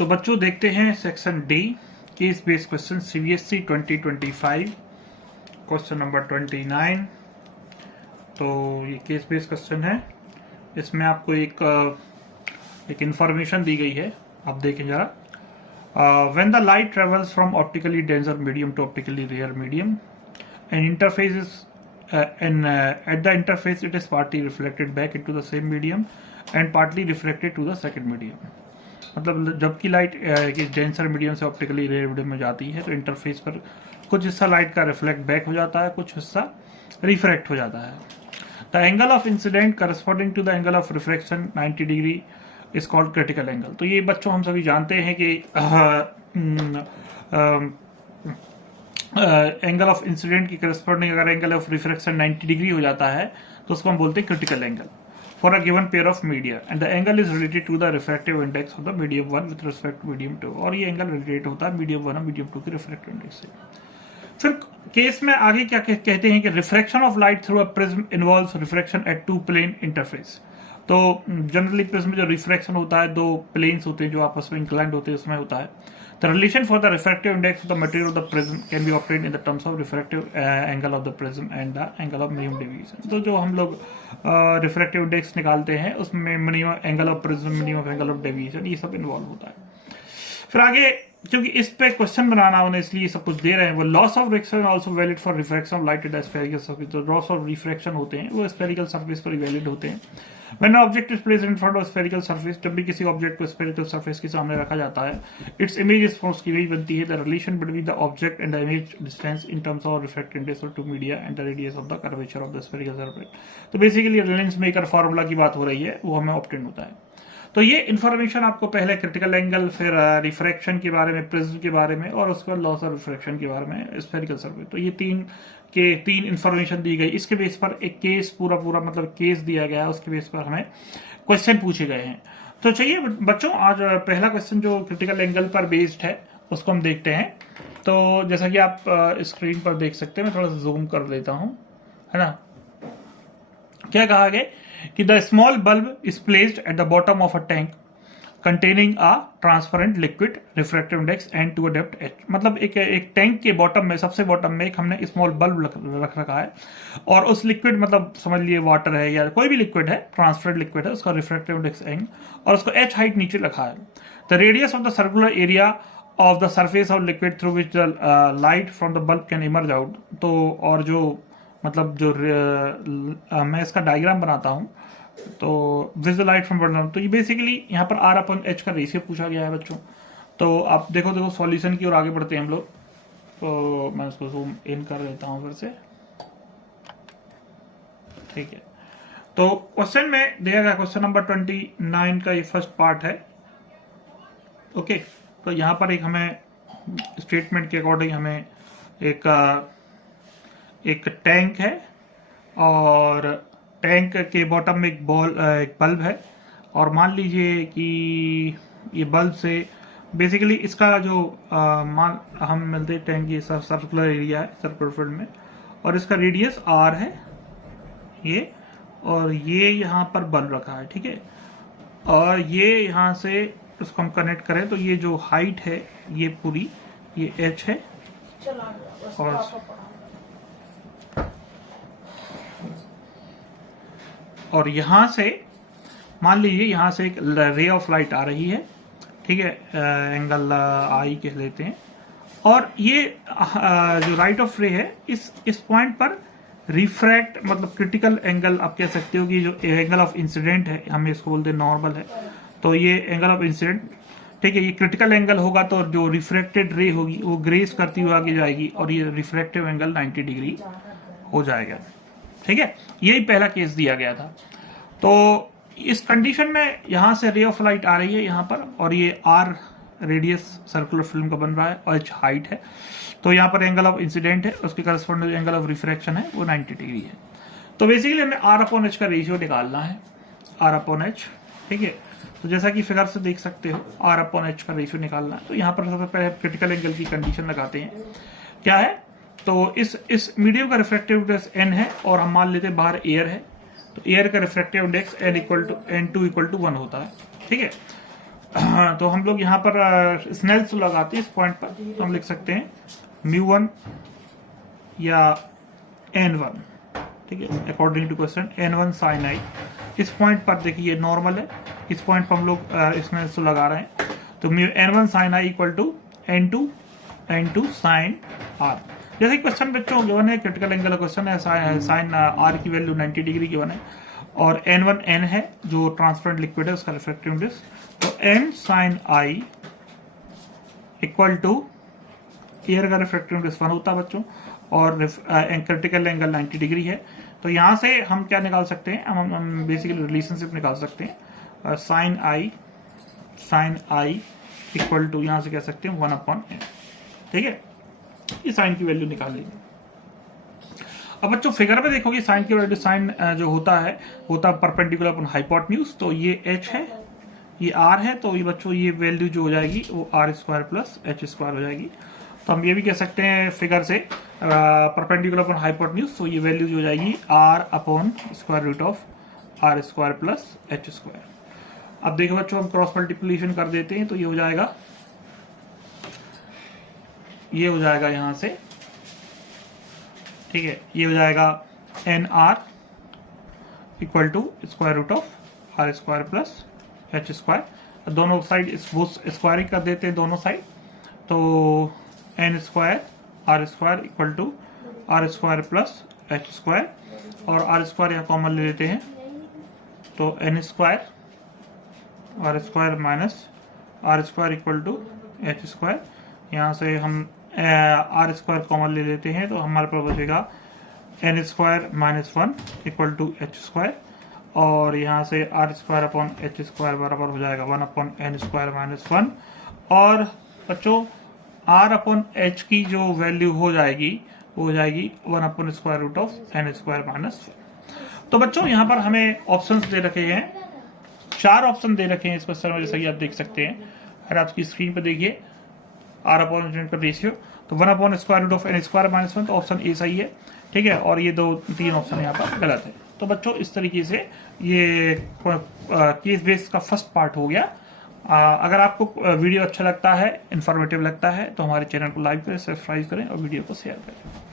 तो बच्चों देखते हैं section D, case based question, CBSE 2025, question number 29। तो ये केस बेस्ड क्वेश्चन है। इसमें आपको एक इंफॉर्मेशन दी गई है, आप देखें जरा। When the light travels from optically denser medium to optically rarer medium and interface is at the interface it is partly reflected back into the same medium and partly reflected to the second medium। मतलब जबकि light इस denser medium से optically rarer medium में जाती है तो interface पर कुछ हिस्सा लाइट का रिफ्लेक्ट बैक हो जाता है, कुछ हिस्सा रिफ्रैक्ट हो जाता है। The angle of incident corresponding to the angle of reflection 90 degree is called critical angle. तो ये बच्चों हम सभी जानते हैं कि एंगल ऑफ इंसिडेंट की करस्पॉन्डिंग अगर एंगल ऑफ रिफ्रैक्शन 90 डिग्री हो जाता है तो उसको हम बोलते हैं critical angle for a given pair of media and the angle is related to the refractive index of the medium 1 with respect to medium 2। और ये एंगल रिलेटेड होता है मीडियम 1 और मीडियम 2 के रिफ्रैक्टिव इंडेक्स से। फिर केस में आगे क्या कहते हैं कि refraction of light through a prism involves refraction at two plane interface. तो जनरली प्रिज्म में जो रिफ्रैक्शन होता है, दो प्लेन्स होते हैं जो आपस में इंक्लाइंड होते हैं, उसमें होता है। The relation for the refractive index of the material of the prism can be obtained in the terms of refractive angle of the prism and the angle of minimum deviation। तो जो हम लोग refractive index निकालते हैं उसमें minimum angle of prism, minimum angle of deviation, ये सब involve होता है। फिर आगे क्योंकि इस पे क्वेश्चन बनाना उन्हें इसलिए सब कुछ दे रहे हैं, वो loss of refraction also valid for refraction of light at spherical surface. जो लॉस ऑफ रिफ्रैक्शन होते हैं वो स्फेरिकल सरफेस पर वैलिड होते हैं। When an object is placed in front of spherical surface, जब भी किसी ऑब्जेक्ट को स्फेरिकल सरफेस के सामने रखा जाता है, इट्स इमेज रिस्पॉन्स की वही बनती है the relation between the object and the image distance in terms of refractive index of two media and the radius of the curvature of the spherical surface. तो बेसिकली रिलेंस मेकर फॉर्मूला की बात हो रही है, वो हमें obtain होता है। तो ये इन्फॉर्मेशन आपको पहले क्रिटिकल एंगल, फिर रिफ्रैक्शन के बारे में, प्रिज्म के बारे में, और उसके बाद लॉस ऑफ रिफ्रैक्शन के बारे में स्फेरिकल सरफेस। तो ये तीन इन्फॉर्मेशन दी गई। इसके बेस पर एक केस पूरा मतलब केस दिया गया है, उसके बेस पर हमें क्वेश्चन पूछे गए हैं। तो चलिए बच्चों, आज पहला क्वेश्चन जो क्रिटिकल एंगल पर बेस्ड है उसको हम देखते हैं। तो जैसा कि आप स्क्रीन पर देख सकते हैं, मैं थोड़ा सा जूम कर देता हूं, है ना। क्या कहा गया कि the small bulb is placed at the bottom of a tank containing a transparent liquid refractive index and to a depth h। मतलब एक टैंक के बॉटम में, सबसे बॉटम में एक हमने स्मॉल बल्ब रख रखा है, और उस लिक्विड मतलब समझ लिए वाटर है या कोई भी लिक्विड है, ट्रांसपेरेंट लिक्विड है, उसका रिफ्रैक्टिव इंडेक्स n, और उसको h हाइट नीचे रखा है। The radius of the circular area of the surface of liquid through which the light from the bulb can emerge out. तो और जो मतलब जो मैं इसका डायग्राम बनाता हूं, तो with the light from bulb, तो ये बेसिकली यहाँ पर R/H का रेशियो पूछा गया है बच्चों। तो आप देखो सॉल्यूशन की ओर आगे बढ़ते हैं हम लोग। तो मैं इसको जूम इन कर देता हूँ फिर से, ठीक है। तो क्वेश्चन में दिया गया क्वेश्चन नंबर 29 का ये फर्स्ट पार्ट है, ओके। तो यहाँ पर एक हमें स्टेटमेंट के अकॉर्डिंग हमें एक टैंक है, और टैंक के बॉटम में एक बल्ब है, और मान लीजिए कि ये बल्ब से बेसिकली इसका जो हम मिलते हैं टैंक, ये सर्कुलर एरिया है सर्कुलर फील्ड में, और इसका रेडियस r है ये, और ये यहाँ पर बल्ब रखा है, ठीक है। और ये यहाँ से उसको हम कनेक्ट करें तो ये जो हाइट है ये पूरी ये h है, और यहां से मान लीजिए यहां से एक रे ऑफ लाइट आ रही है, ठीक है, एंगल आई कह लेते हैं, और ये जो राइट ऑफ रे है इस पॉइंट पर रिफ्रैक्ट, मतलब क्रिटिकल एंगल आप कह सकते हो कि जो एंगल ऑफ इंसिडेंट है, हमें इसको बोलते हैं नॉर्मल है, तो ये एंगल ऑफ इंसिडेंट, ठीक है, ये क्रिटिकल एंगल होगा। तो जो रिफ्रैक्टेड रे होगी वो ग्रेस करती हुई आगे जाएगी, और ये रिफ्रैक्टिव एंगल 90 डिग्री हो जाएगा, ठीक है। यही पहला केस दिया गया था। तो इस कंडीशन में यहां से रे ऑफ लाइट आ रही है यहाँ पर, और ये r रेडियस सर्कुलर फिल्म का बन रहा है, और h हाइट है। तो यहाँ पर एंगल ऑफ इंसिडेंट है, उसके करस्पॉन्डिंग एंगल ऑफ रिफ्रैक्शन है वो 90 डिग्री है। तो बेसिकली हमें R/H का रेशियो निकालना है, R/H, ठीक है। तो जैसा कि फिगर से देख सकते हो R/H का रेशियो निकालना है। तो यहाँ पर सबसे पहले क्रिटिकल एंगल की कंडीशन लगाते हैं, क्या है। तो इस मीडियम का रिफ्रैक्टिव इंडेक्स n है, और हम मान लेते हैं बाहर एयर है, तो एयर का रिफ्रैक्टिव इंडेक्स n2 = 1 होता है, ठीक है। तो हम लोग यहाँ पर स्नेल्स लगाते हैं इस पॉइंट पर, तो हम लिख सकते हैं μ1 या n1, ठीक है, according to question n1 sin i। इस पॉइंट पर देखिए ये नॉर्मल है, इस पॉइंट पर हम लोग स्नेल्स लगा रहे हैं, तो n1 sin i equal to n2 sin r। जैसे क्वेश्चन बच्चों गिवन है, क्रिटिकल एंगल का क्वेश्चन है, साइन r की वैल्यू 90 डिग्री गिवन है, और n1 n है जो ट्रांसपेरेंट लिक्विड है उसका रिफ्रैक्टिव इंडेक्स, तो n sin i equal to air का रिफ्रैक्टिव इंडेक्स 1 होता है बच्चों, और क्रिटिकल एंगल 90 डिग्री है। तो यहाँ से हम क्या निकाल सकते हैं, हम बेसिकली रिलेशनशिप निकाल सकते हैं, साइन आई इक्वल टू, यहाँ से कह सकते हैं 1/n, ठीक है, ये साइन की वैल्यू निकाल लीजिए। अब बच्चों फिगर में देखोगे साइन की वैल्यू, साइन जो होता है परपेंडिकुलर अपॉन हाइपोटेन्यूज, तो ये h है, ये r है, तो ये बच्चों ये वैल्यू जो हो जाएगी वो r² प्लस h² हो जाएगी। तो हम ये भी कह सकते हैं फिगर से परपेंडिकुलर अपॉन हाइपोटेन्यूज, तो ये वैल्यू जो हो जाएगी r/√ऑफ r² प्लस h²। अब देखो बच्चों हम क्रॉस मल्टीप्लिकेशन कर देते हैं, तो ये हो जाएगा यहाँ से, ठीक है, ये हो जाएगा nr इक्वल टू √ऑफ r² प्लस h²। दोनों साइड स्क्वायरिंग कर देते हैं दोनों साइड, तो n² r² equal to r² plus h², और r² यहाँ कॉमन ले लेते हैं, तो n² r² minus r² equal to h²। यहाँ से हम r² कॉमन ले लेते हैं, तो हमारे पास बचेगा n² minus 1 equal to h², और यहाँ से r² अपॉन h² बराबर हो जाएगा 1/n² माइनस 1, और बच्चों r/h की जो वैल्यू हो जाएगी वो हो जाएगी 1/√ऑफ n² माइनस 1। तो बच्चों यहाँ पर हमें ऑप्शंस दे रखे हैं, 4 ऑप्शन दे रखे हैं इस क्वेश्चन में, जैसा कि आप देख सकते हैं, अगर आपकी स्क्रीन पर देखिए r/n का रेशियो, तो 1/√ऑफ n² माइनस 1, तो ऑप्शन ए सही है, ठीक है, और ये 2-3 ऑप्शन यहाँ पर गलत है। तो बच्चों इस तरीके से ये केस बेस का फर्स्ट पार्ट हो गया। अगर आपको वीडियो अच्छा लगता है, इंफॉर्मेटिव लगता है, तो हमारे चैनल को लाइक करें, सब्सक्राइब करें और वीडियो को शेयर करें।